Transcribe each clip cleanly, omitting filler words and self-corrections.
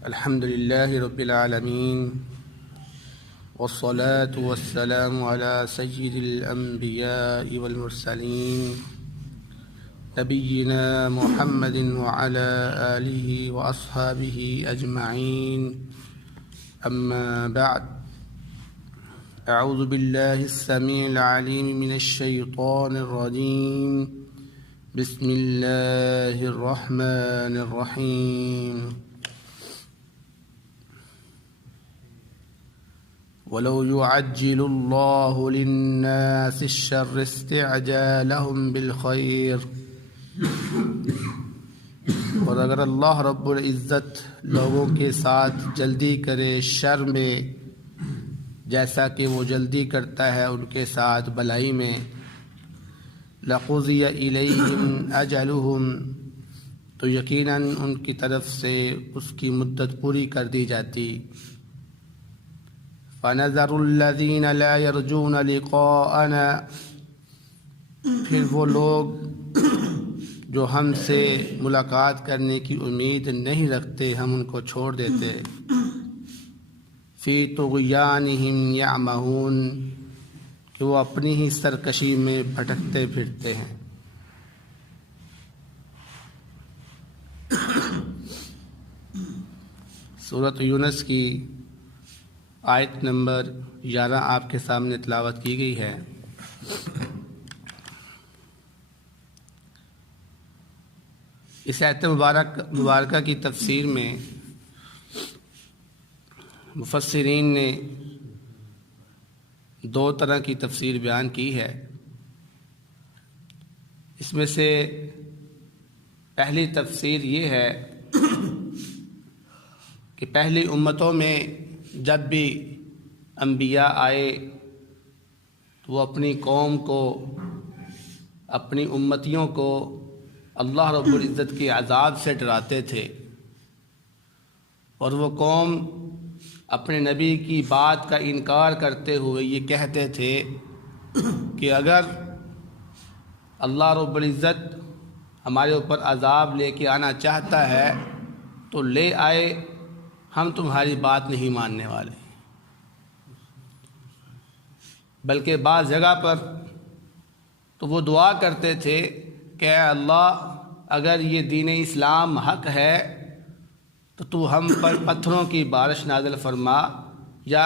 الحمد لله رب العالمين والصلاة والسلام على سيد الأنبياء والمرسلين نبينا محمد وعلى آله وأصحابه أجمعين. أما بعد، أعوذ بالله السميع العليم من الشيطان الرجيم. بسم الله الرحمن الرحيم. وَلَوْ يُعَجِّلُ اللَّهُ لِلنَّاسِ الشَّرَّ اسْتِعْجَالَهُمْ بِالْخَيْرِ، اور اگر اللہ رب العزت لوگوں کے ساتھ جلدی کرے شر میں جیسا کہ وہ جلدی کرتا ہے ان کے ساتھ بھلائی میں، لَقُضِيَ إِلَيْهِمْ أَجَلُهُمْ، تو یقیناً ان کی طرف سے اس کی مدت پوری کر دی جاتی. فَنَذَرُ الَّذِينَ لَا يَرْجُونَ لِقَاءَنَا، پھر وہ لوگ جو ہم سے ملاقات کرنے کی امید نہیں رکھتے ہم ان کو چھوڑ دیتے. فِي طُغْيَانِهِمْ يَعْمَهُونَ، کہ وہ اپنی ہی سرکشی میں بھٹکتے پھرتے ہیں. سورۃ یونس کی آیت نمبر 11 آپ کے سامنے تلاوت کی گئی ہے. اس آیت مبارکہ کی تفسیر میں مفسرین نے دو طرح کی تفسیر بیان کی ہے. اس میں سے پہلی تفسیر یہ ہے کہ پہلی امتوں میں جب بھی انبیاء آئے تو وہ اپنی قوم کو، اپنی امتیوں کو اللہ رب العزت کے عذاب سے ڈراتے تھے، اور وہ قوم اپنے نبی کی بات کا انکار کرتے ہوئے یہ کہتے تھے کہ اگر اللہ رب العزت ہمارے اوپر عذاب لے کے آنا چاہتا ہے تو لے آئے، ہم تمہاری بات نہیں ماننے والے. بلکہ بعض جگہ پر تو وہ دعا کرتے تھے کہ اے اللہ اگر یہ دین اسلام حق ہے تو ہم پر پتھروں کی بارش نازل فرما یا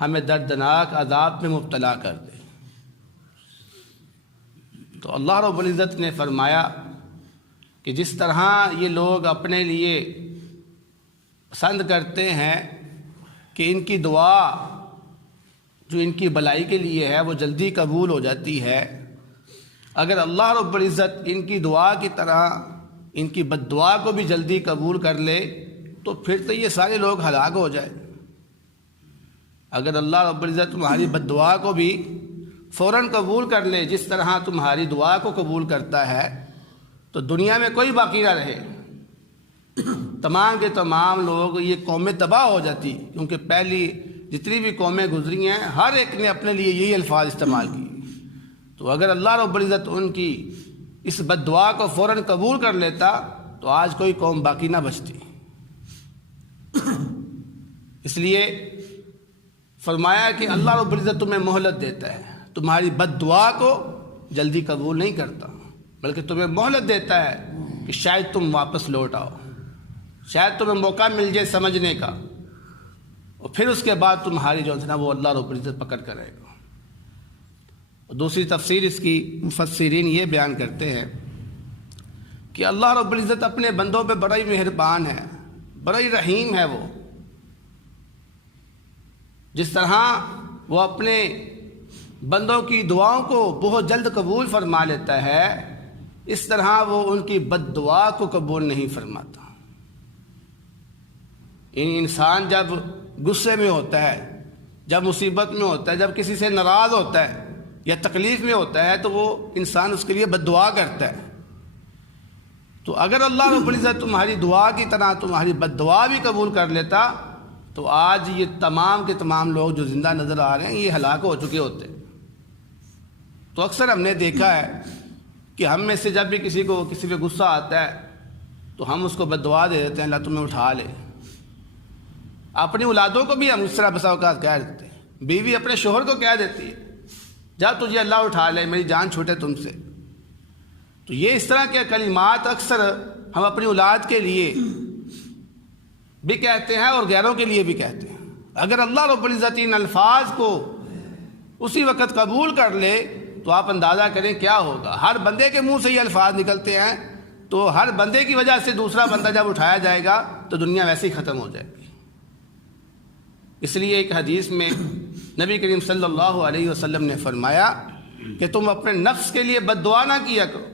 ہمیں دردناک عذاب میں مبتلا کر دے. تو اللہ رب العزت نے فرمایا کہ جس طرح یہ لوگ اپنے لیے پسند کرتے ہیں کہ ان کی دعا جو ان کی بھلائی کے لیے ہے وہ جلدی قبول ہو جاتی ہے، اگر اللہ رب العزت ان کی دعا کی طرح ان کی بد دعا کو بھی جلدی قبول کر لے تو پھر تو یہ سارے لوگ ہلاک ہو جائیں. اگر اللہ رب العزت تمہاری بد دعا کو بھی فوراً قبول کر لے جس طرح تمہاری دعا کو قبول کرتا ہے تو دنیا میں کوئی باقی نہ رہے، تمام کے تمام لوگ، یہ قومیں تباہ ہو جاتی. کیونکہ پہلی جتنی بھی قومیں گزری ہیں ہر ایک نے اپنے لیے یہی الفاظ استعمال کی. تو اگر اللہ رب العزت ان کی اس بد دعا کو فوراً قبول کر لیتا تو آج کوئی قوم باقی نہ بچتی. اس لیے فرمایا کہ اللہ رب العزت تمہیں مہلت دیتا ہے، تمہاری بد دعا کو جلدی قبول نہیں کرتا، بلکہ تمہیں مہلت دیتا ہے کہ شاید تم واپس لوٹ آؤ، شاید تمہیں موقع مل جائے سمجھنے کا، اور پھر اس کے بعد تمہاری جو ہے نا وہ اللہ رب العزت پکڑ کر رہے گا. اور دوسری تفسیر اس کی مفسرین یہ بیان کرتے ہیں کہ اللہ رب العزت اپنے بندوں پہ بڑا ہی مہربان ہے، بڑا ہی رحیم ہے. وہ جس طرح وہ اپنے بندوں کی دعاؤں کو بہت جلد قبول فرما لیتا ہے، اس طرح وہ ان کی بد دعا کو قبول نہیں فرماتا. انسان جب غصے میں ہوتا ہے، جب مصیبت میں ہوتا ہے، جب کسی سے ناراض ہوتا ہے یا تکلیف میں ہوتا ہے تو وہ انسان اس کے لیے بد دعا کرتا ہے. تو اگر اللہ رب العزت تمہاری دعا کی طرح تمہاری بد دعا بھی قبول کر لیتا تو آج یہ تمام کے تمام لوگ جو زندہ نظر آ رہے ہیں یہ ہلاک ہو چکے ہوتے. تو اکثر ہم نے دیکھا ہے کہ ہم میں سے جب بھی کسی پہ غصہ آتا ہے تو ہم اس کو بد دعا دے دیتے ہیں اللہ تمہیں اٹھا لے، اپنی اولادوں کو بھی ہم اس طرح بسا اوقات کہہ دیتے ہیں، بیوی اپنے شوہر کو کہہ دیتی ہے جب تجھے اللہ اٹھا لے، میری جان چھوٹے تم سے۔ تو یہ اس طرح کے کلمات اکثر ہم اپنی اولاد کے لیے بھی کہتے ہیں اور غیروں کے لیے بھی کہتے ہیں۔ اگر اللہ رب العزت ان الفاظ کو اسی وقت قبول کر لے تو آپ اندازہ کریں کیا ہوگا۔ ہر بندے کے منہ سے یہ الفاظ نکلتے ہیں تو ہر بندے کی وجہ سے دوسرا بندہ جب اٹھایا جائے گا تو دنیا ویسے ہی ختم ہو جائے گی۔ اس لیے ایک حدیث میں نبی کریم صلی اللہ علیہ وسلم نے فرمایا کہ تم اپنے نفس کے لیے بد دعا نہ کیا کرو،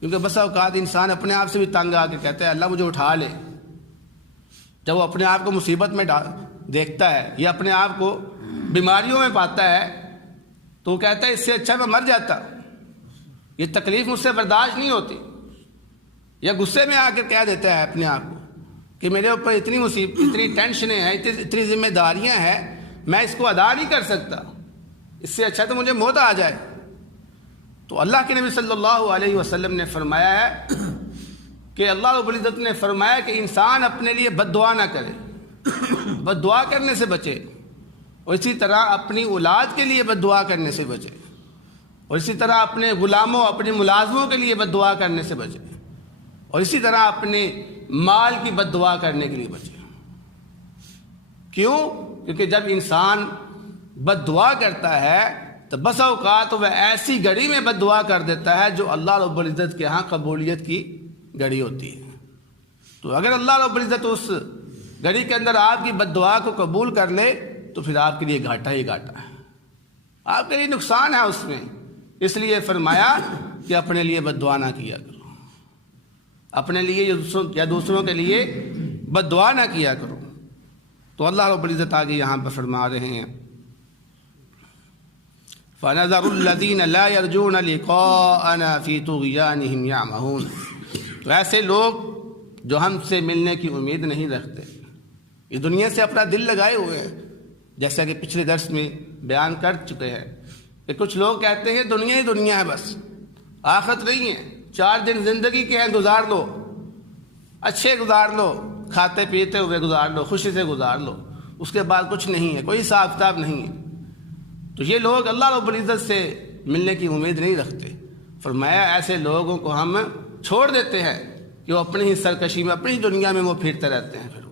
کیونکہ بسا اوقات انسان اپنے آپ سے بھی تنگ آ کے کہتا ہے اللہ مجھے اٹھا لے۔ جب وہ اپنے آپ کو مصیبت میں دیکھتا ہے یا اپنے آپ کو بیماریوں میں پاتا ہے تو وہ کہتا ہے اس سے اچھا میں مر جاتا، یہ تکلیف مجھ سے برداشت نہیں ہوتی، یا غصے میں آ کر کہہ دیتا ہے اپنے آپ کو کہ میرے اوپر اتنی مصیبت، اتنی ٹینشنیں ہیں، اتنی ذمہ داریاں ہیں، میں اس کو ادا نہیں کر سکتا، اس سے اچھا تو مجھے موت آ جائے۔ تو اللہ کے نبی صلی اللہ علیہ وسلم نے فرمایا ہے کہ اللہ رب العزت نے فرمایا کہ انسان اپنے لیے بد دعا نہ کرے، بد دعا کرنے سے بچے، اور اسی طرح اپنی اولاد کے لیے بد دعا کرنے سے بچے، اور اسی طرح اپنے غلاموں، اپنے ملازموں کے لیے بد دعا کرنے سے بچے، اور اسی طرح اپنے مال کی بد دعا کرنے کے لیے بچے۔ کیوں؟ کیونکہ جب انسان بد دعا کرتا ہے تو بس اوقات وہ ایسی گھڑی میں بد دعا کر دیتا ہے جو اللہ رب العزت کے ہاں قبولیت کی گھڑی ہوتی ہے۔ تو اگر اللہ رب العزت اس گھڑی کے اندر آپ کی بد دعا کو قبول کر لے تو پھر آپ کے لیے گھاٹا ہی گھاٹا ہے، آپ کے لیے نقصان ہے اس میں۔ اس لیے فرمایا کہ اپنے لیے بد دعا نہ کیا کرو، اپنے لیے یا دوسروں کے لیے بد دعا نہ کیا کرو۔ تو اللہ رب العزت آگے یہاں پر فرما رہے ہیں فَنَذَرُ الَّذِينَ لَا يَرْجُونَ لِقَاءَنَا فِي طُغْيَانِهِمْ يَعْمَهُونَ۔ تو ایسے لوگ جو ہم سے ملنے کی امید نہیں رکھتے، اس دنیا سے اپنا دل لگائے ہوئے ہیں، جیسا کہ پچھلے درس میں بیان کر چکے ہیں کہ کچھ لوگ کہتے ہیں دنیا ہی دنیا ہے، بس آخرت نہیں ہے، 4 دن زندگی کے ہیں گزار لو، اچھے گزار لو، کھاتے پیتے ہوئے گزار لو، خوشی سے گزار لو، اس کے بعد کچھ نہیں ہے، کوئی حساب کتاب نہیں ہے۔ تو یہ لوگ اللہ رب العزت سے ملنے کی امید نہیں رکھتے۔ فرمایا ایسے لوگوں کو ہم چھوڑ دیتے ہیں کہ وہ اپنی ہی سرکشی میں، اپنی ہی دنیا میں وہ پھرتے رہتے ہیں۔ پھر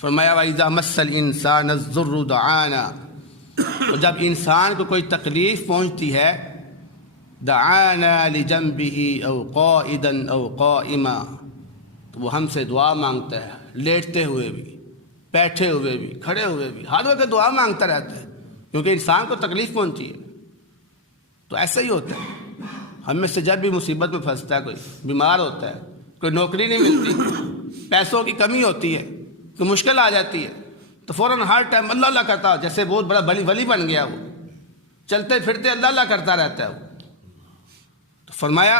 فرمایا وَإِذَا مَسَّ الْإِنسَانَ الضُّرُّ دَعَانَا، اور جب انسان کو کوئی تکلیف پہنچتی ہے دعانا لجنبه او قائدا او قائما، تو وہ ہم سے دعا مانگتا ہے، لیٹتے ہوئے بھی، بیٹھے ہوئے بھی، کھڑے ہوئے بھی، ہر وقت دعا مانگتا رہتا ہے، کیونکہ انسان کو تکلیف پہنچی ہے۔ تو ایسا ہی ہوتا ہے، ہم میں سے جب بھی مصیبت میں پھنستا ہے، کوئی بیمار ہوتا ہے، کوئی نوکری نہیں ملتی، پیسوں کی کمی ہوتی ہے، کوئی مشکل آ جاتی ہے، تو فوراً ہر ٹائم اللہ اللہ کرتا ہے، جیسے بہت بڑا ولی بن گیا، وہ چلتے پھرتے اللہ اللہ کرتا رہتا ہے وہ۔ تو فرمایا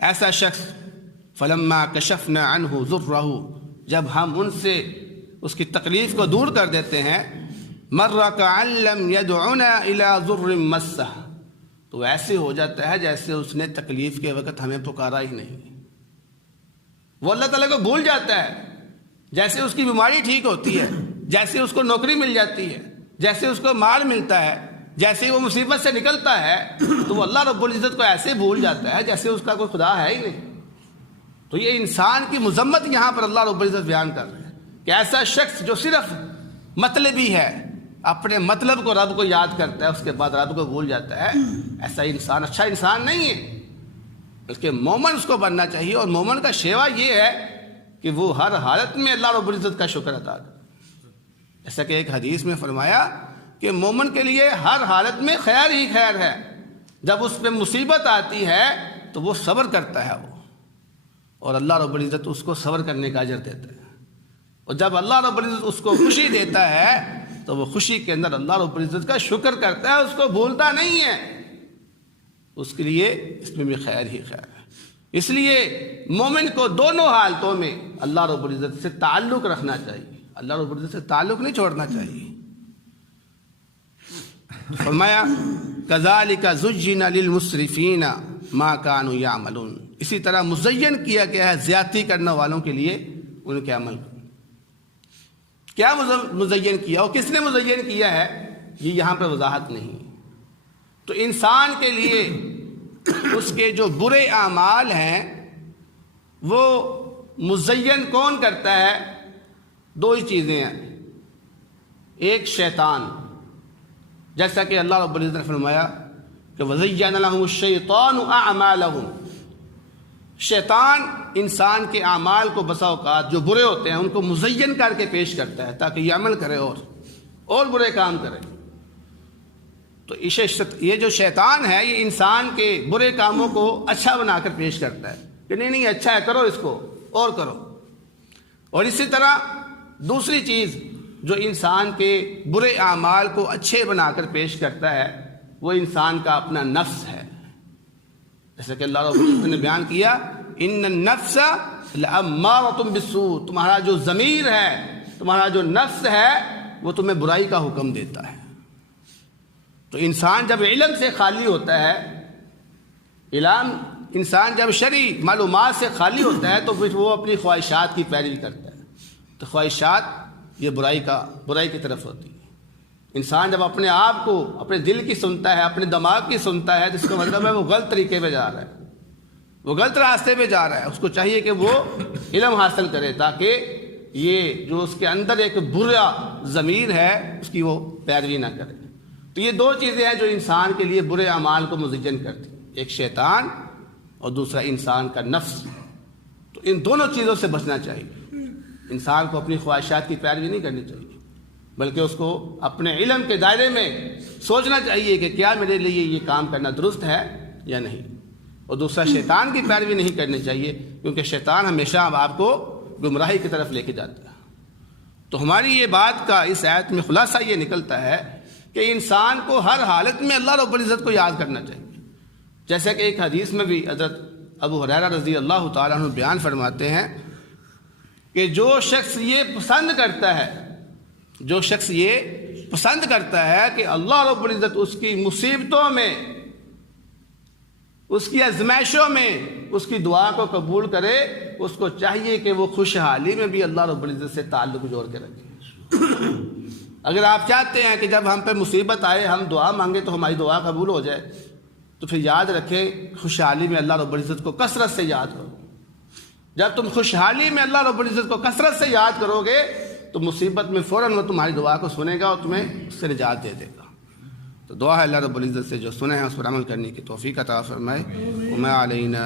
ایسا شخص فلما کشفنا عنہ ضرہ، جب ہم ان سے اس کی تکلیف کو دور کر دیتے ہیں، مر کأن لم يدعنا الى ضر مسہ، تو ایسے ہو جاتا ہے جیسے اس نے تکلیف کے وقت ہمیں پکارا ہی نہیں، وہ اللہ تعالیٰ کو بھول جاتا ہے۔ جیسے اس کی بیماری ٹھیک ہوتی ہے، جیسے اس کو نوکری مل جاتی ہے، جیسے اس کو مال ملتا ہے، جیسے وہ مصیبت سے نکلتا ہے، تو وہ اللہ رب العزت کو ایسے بھول جاتا ہے جیسے اس کا کوئی خدا ہے ہی نہیں۔ تو یہ انسان کی مذمت یہاں پر اللہ رب العزت بیان کر رہے ہیں کہ ایسا شخص جو صرف مطلبی ہے، اپنے مطلب کو رب کو یاد کرتا ہے، اس کے بعد رب کو بھول جاتا ہے، ایسا انسان اچھا انسان نہیں ہے، بلکہ مومن اس کو بننا چاہیے۔ اور مومن کا شیوا یہ ہے کہ وہ ہر حالت میں اللہ رب العزت کا شکر ادا کرے، جیسا کہ ایک حدیث میں فرمایا کہ مومن کے لیے ہر حالت میں خیر ہی خیر ہے، جب اس پہ مصیبت آتی ہے تو وہ صبر کرتا ہے، وہ اور اللہ رب العزت اس کو صبر کرنے کا اجر دیتا ہے، اور جب اللہ رب العزت اس کو خوشی دیتا ہے تو وہ خوشی کے اندر اللہ رب العزت کا شکر کرتا ہے، اس کو بھولتا نہیں ہے، اس کے لیے اس میں بھی خیر ہی خیر ہے۔ اس لیے مومن کو دونوں حالتوں میں اللہ رب العزت سے تعلق رکھنا چاہیے، اللہ رب العزت سے تعلق نہیں چھوڑنا چاہیے۔ فرمایا کذالک زجن للمسرفین ما كانوا يعملون، اسی طرح مزین کیا گیا ہے زیادتی کرنے والوں کے لیے ان کے عمل۔ کیا مزین کیا اور کس نے مزین کیا ہے، یہ یہاں پر وضاحت نہیں۔ تو انسان کے لیے اس کے جو برے اعمال ہیں وہ مزین کون کرتا ہے؟ دو ہی چیزیں ہیں، ایک شیطان، جیسا کہ اللہ رب العزت نے فرمایا کہ وَزَيَّنَ لَهُمُ الشَّيْطَانُ أَعْمَالَهُمْ، شیطان انسان کے اعمال کو بسا اوقات جو برے ہوتے ہیں ان کو مزین کر کے پیش کرتا ہے تاکہ یہ عمل کرے اور برے کام کرے۔ تو یہ جو شیطان ہے یہ انسان کے برے کاموں کو اچھا بنا کر پیش کرتا ہے کہ نہیں اچھا ہے، کرو اس کو اور کرو۔ اور اسی طرح دوسری چیز جو انسان کے برے اعمال کو اچھے بنا کر پیش کرتا ہے وہ انسان کا اپنا نفس ہے، جیسا کہ اللہ رب العزت نے بیان کیا ان النفس لامارۃ بالسوء، تمہارا جو ضمیر ہے، تمہارا جو نفس ہے وہ تمہیں برائی کا حکم دیتا ہے۔ تو انسان جب علم سے خالی ہوتا ہے، انسان جب شرعی معلومات سے خالی ہوتا ہے تو پھر وہ اپنی خواہشات کی پیروی کرتا ہے، تو خواہشات یہ برائی کی طرف ہوتی ہے۔ انسان جب اپنے آپ کو اپنے دل کی سنتا ہے، اپنے دماغ کی سنتا ہے، جس کا مطلب ہے وہ غلط طریقے پہ جا رہا ہے، وہ غلط راستے پہ جا رہا ہے۔ اس کو چاہیے کہ وہ علم حاصل کرے تاکہ یہ جو اس کے اندر ایک برا ضمیر ہے اس کی وہ پیروی نہ کرے۔ تو یہ دو چیزیں ہیں جو انسان کے لیے برے اعمال کو مزین کرتی ہیں، ایک شیطان اور دوسرا انسان کا نفس۔ تو ان دونوں چیزوں سے بچنا چاہیے، انسان کو اپنی خواہشات کی پیروی نہیں کرنی چاہیے، بلکہ اس کو اپنے علم کے دائرے میں سوچنا چاہیے کہ کیا میرے لیے یہ کام کرنا درست ہے یا نہیں۔ اور دوسرا شیطان کی پیروی نہیں کرنی چاہیے، کیونکہ شیطان ہمیشہ آپ کو گمراہی کی طرف لے کے جاتا ہے۔ تو ہماری یہ بات کا اس آیت میں خلاصہ یہ نکلتا ہے کہ انسان کو ہر حالت میں اللہ رب العزت کو یاد کرنا چاہیے، جیسا کہ ایک حدیث میں بھی حضرت ابو ہریرہ رضی اللہ تعالیٰ عنہ بیان فرماتے ہیں کہ جو شخص یہ پسند کرتا ہے کہ اللہ رب العزت اس کی مصیبتوں میں، اس کی آزمائشوں میں اس کی دعا کو قبول کرے، اس کو چاہیے کہ وہ خوشحالی میں بھی اللہ رب العزت سے تعلق جوڑ کے رکھے۔ اگر آپ چاہتے ہیں کہ جب ہم پہ مصیبت آئے ہم دعا مانگے تو ہماری دعا قبول ہو جائے، تو پھر یاد رکھیں خوشحالی میں اللہ رب العزت کو کثرت سے یاد کرو۔ جب تم خوشحالی میں اللہ رب العزت کو کثرت سے یاد کرو گے تو مصیبت میں فوراً وہ تمہاری دعا کو سنے گا اور تمہیں اس سے نجات دے دے گا۔ تو دعا ہے اللہ رب العزت سے جو سنے ہیں اس پر عمل کرنے کی توفیق عطا فرمائے۔ وما علینا